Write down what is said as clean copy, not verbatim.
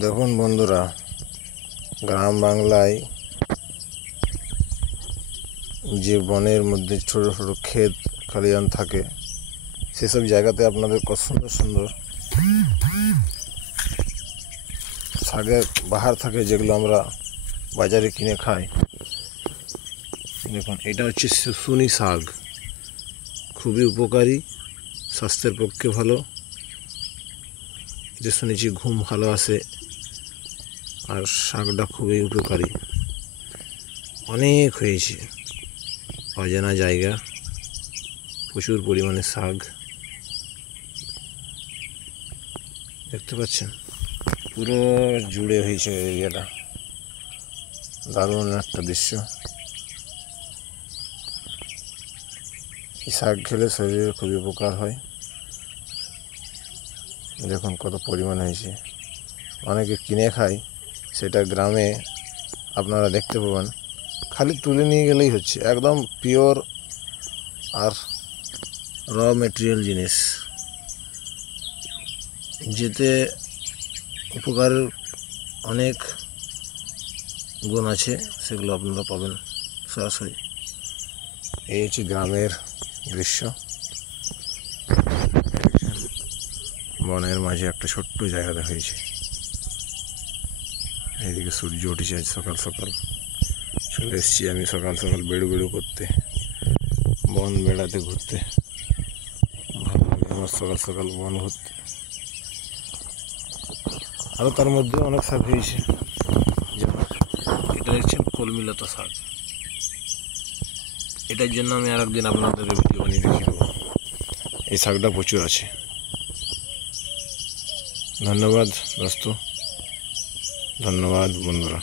দেখুন বন্ধুরা, গ্রাম বাংলায় যে বনের মধ্যে ছোট ছোট ক্ষেত খালিয়ান থাকে, সেসব জায়গাতে আপনাদের কত সুন্দর সুন্দর শাকের বাহার থাকে, যেগুলো আমরা বাজারে কিনে খাই। দেখুন, এটা হচ্ছে শুশুনি শাক, খুবই উপকারী, স্বাস্থ্যের পক্ষে ভালো। এটা শুনেছি ঘুম ভালো আসে, আর শাকটা খুবই উপকারী। অনেক হয়েছে, অজানা জায়গা, প্রচুর পরিমাণে শাক দেখতে পাচ্ছেন, পুরো জুড়ে হয়েছে এরিয়াটা। দারুণ একটা দৃশ্য। এই শাক খেলে শরীরের খুবই উপকার হয়। দেখুন কত পরিমাণ হয়েছে। অনেকে কিনে খায়, সেটা গ্রামে আপনারা দেখতে পাবেন, খালি তুলে নিয়ে গেলেই হচ্ছে। একদম পিওর আর র মেটেরিয়াল জিনিস, যেতে উপকারের অনেক গুণ আছে, সেগুলো আপনারা পাবেন সরাসরি। এই হচ্ছে গ্রামের দৃশ্য। বনের মাঝে একটা ছোট্ট জায়গা দেখা হয়েছে। এইদিকে সূর্য উঠেছে আজ সকাল সকাল। চলে এসেছি আমি সকাল সকাল বেড়ু বেড়ু করতে, বন বেড়াতে, ঘুরতে ভালো লাগে আমার সকাল সকাল বন ঘুরতে। আরও তার মধ্যে অনেক শাক হয়েছে, যেমন এটা দেখছেন কলমিলতা শাক। এটার জন্য আমি আর একদিন আপনাদের ভিডিও বানিয়ে দেখিয়ে দেবো। এই শাকটা প্রচুর আছে। ধন্যবাদ দোস্ত, ধন্যবাদ বন্ধুরা।